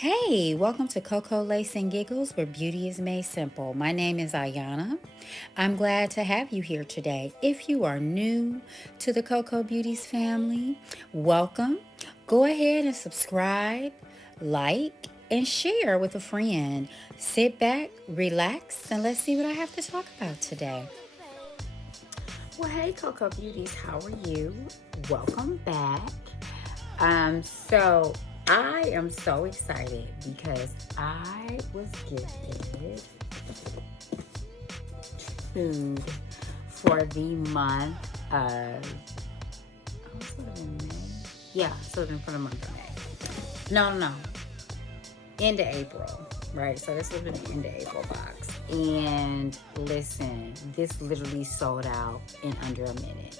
Hey, welcome to CoCo Lace and Giggles, where beauty is made simple. My name is Ayana. I'm glad to have you here today. If you are new to the CoCo Beauties family, welcome. Go ahead and subscribe, like, and share with a friend. Sit back, relax, and let's see what I have to talk about today. Well, hey, Coco Beauties, how are you? Welcome back. So I am so excited because I was gifted food for the month of, oh, it's sort of in May. Yeah, so then for the month of May. No, end of April, right? So this was an end of April box. And listen, this literally sold out in under a minute.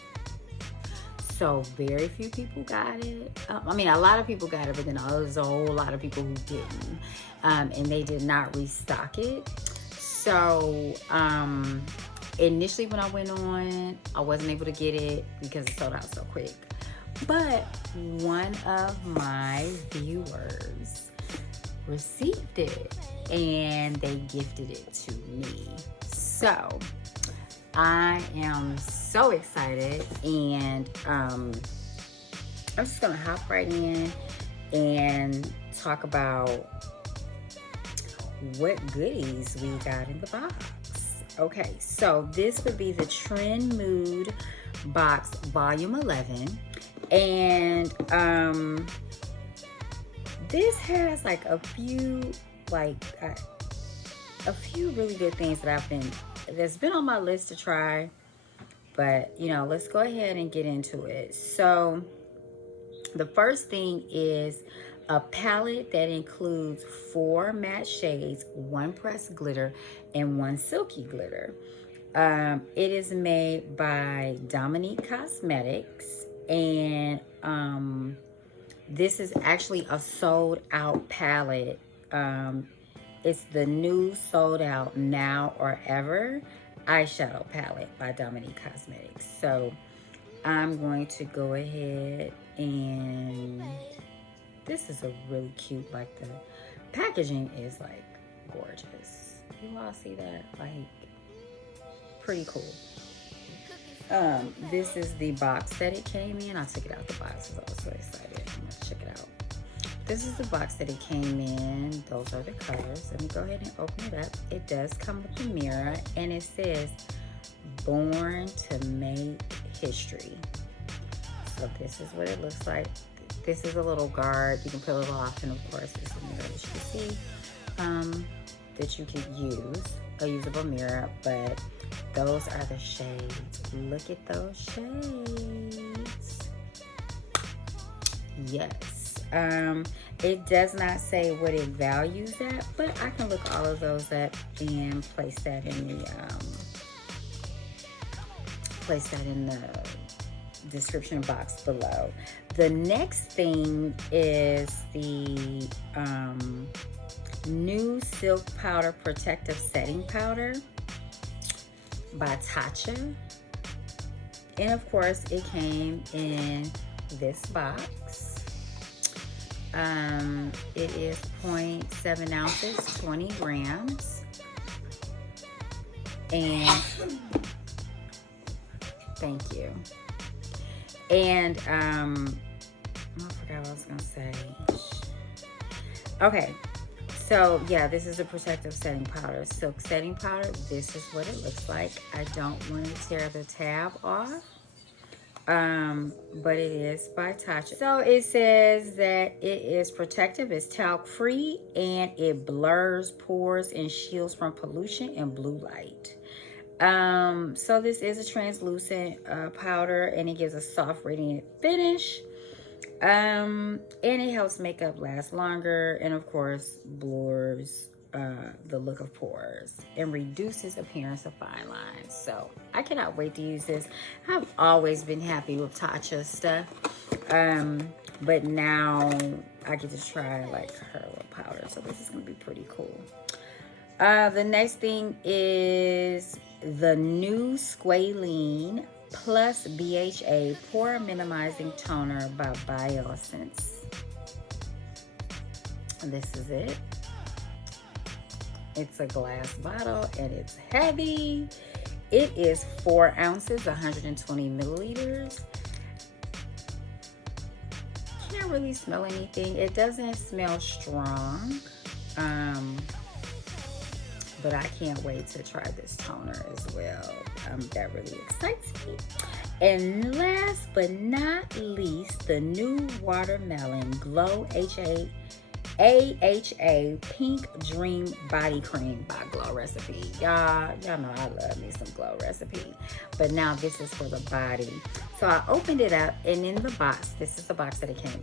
So very few people got it. I mean, a lot of people got it, but then there's a whole lot of people who didn't. And they did not restock it. So initially when I went on, I wasn't able to get it because it sold out so quick. But one of my viewers received it and they gifted it to me. So I am so excited, and I'm just gonna hop right in and talk about what goodies we got in the box. Okay, so this would be the Trendmood Box Volume 11, and this has like a few really good things that's been on my list to try, but let's go ahead and get into it. So the first thing is a palette that includes 4 matte shades, 1 pressed glitter, and 1 silky glitter. It is made by Dominique Cosmetics, and this is actually a sold out palette. It's the new sold out Now or Ever eyeshadow palette by Dominique Cosmetics. So I'm going to go ahead and this is a really cute, like the packaging is like gorgeous. You all see that? Like pretty cool. This is the box that it came in. I took it out the box because I was so excited. I'm gonna check it out. This is the box that it came in. Those are the colors. Let me go ahead and open it up. It does come with a mirror, and it says, "Born to Make History." So this is what it looks like. This is a little guard. You can peel it off, and of course, it's a mirror that you can see that you could use, a usable mirror, but those are the shades. Look at those shades. Yes. It does not say what it values at, but I can look all of those up and place that in the description box below. The next thing is the new Silk Powder Protective Setting Powder by Tatcha. And of course, it came in this box. It is 0.7 ounces, 20 grams. And thank you. And I forgot what I was gonna say. Okay, so yeah, this is a protective setting powder, silk setting powder. This is what it looks like. I don't want to tear the tab off. But it is by Tatcha. So it says that it is protective, it's talc free, and it blurs pores and shields from pollution and blue light. So this is a translucent powder, and it gives a soft radiant finish. And it helps makeup last longer, and of course blurs the look of pores and reduces appearance of fine lines. So I cannot wait to use this. I've always been happy with Tatcha stuff, but now I get to try like her little powder, so this is gonna be pretty cool. The next thing is the new Squalane Plus BHA Pore Minimizing Toner by Biossnace. This is it. It's a glass bottle and it's heavy. It is 4 ounces, 120 milliliters. Can't really smell anything. It doesn't smell strong. But I can't wait to try this toner as well. That really excites me. And last but not least, the new Watermelon Glow AHA Pink Dream Body Cream by Glow Recipe. Y'all know I love me some Glow Recipe. But now this is for the body. So I opened it up, and in the box, this is the box that it came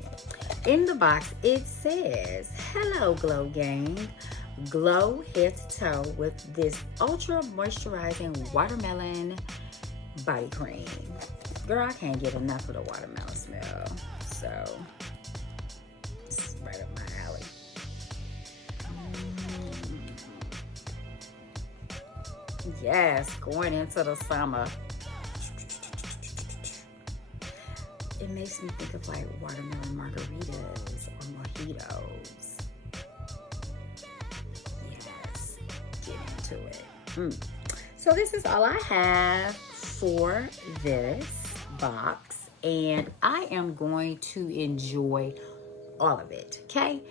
in. In the box, it says, "Hello, Glow Gang. Glow head to toe with this ultra moisturizing watermelon body cream." Girl, I can't get enough of the watermelon smell. So this is right up my alley. Yes, going into the summer. It makes me think of like watermelon margaritas or mojitos. Yes, get into it. So this is all I have for this box, and I am going to enjoy all of it. Okay,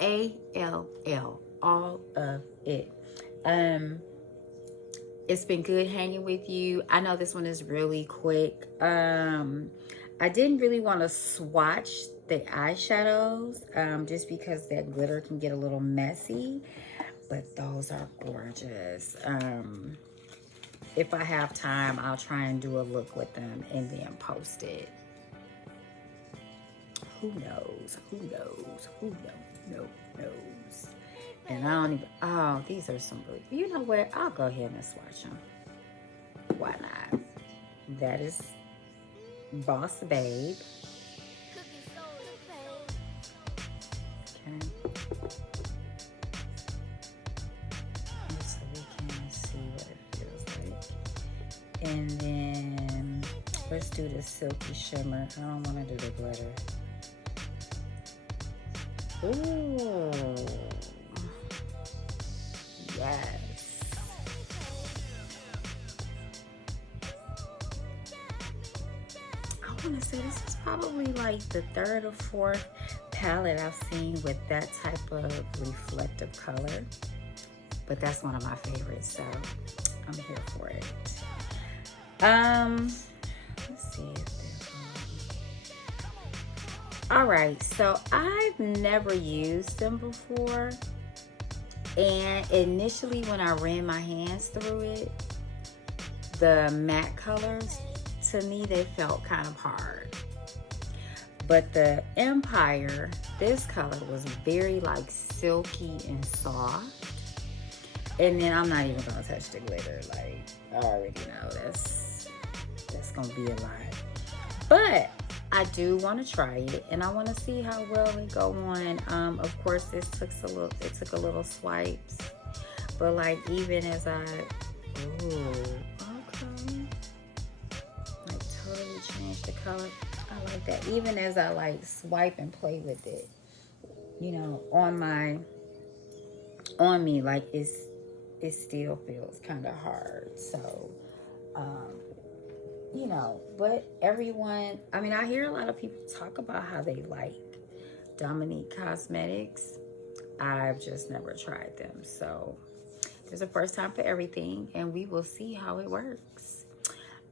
ALL, all of it. It's been good hanging with you. I know this one is really quick. I didn't really want to swatch the eyeshadows just because that glitter can get a little messy, but those are gorgeous. If I have time, I'll try and do a look with them and then post it. Who knows? Who knows? Who knows? And I don't even, oh, these are some really, you know what? I'll go ahead and swatch them. Why not? That is Boss Babe. Okay. So we can see what it feels like. And then let's do the Silky Shimmer. I don't want to do the glitter. Ooh. Yes. I want to say this is probably like the 3rd or 4th palette I've seen with that type of reflective color. But that's one of my favorites, so I'm here for it. Let's see if they're alright, so I've never used them before. And initially when I ran my hands through it, the matte colors, to me, they felt kind of hard. But the Empire, this color was very like silky and soft. And then I'm not even gonna touch the glitter. Like, I already know that's gonna be a lot. But I do want to try it, and I want to see how well it go on. Of course, it took a little swipes, but like even as I, ooh, okay, like totally changed the color. I like that. Even as I like swipe and play with it, you know, on me, like it still feels kind of hard. So, you know, but everyone, I mean, I hear a lot of people talk about how they like Dominique cosmetics. I've just never tried them. So there's a first time for everything, and we will see how it works.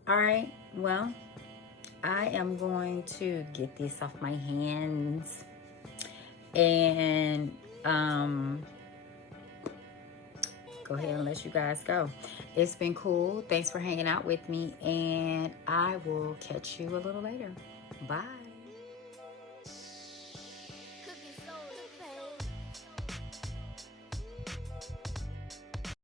All right, well, I am going to get this off my hands and go ahead and let you guys go. It's been cool. Thanks for hanging out with me, and I will catch you a little later. Bye.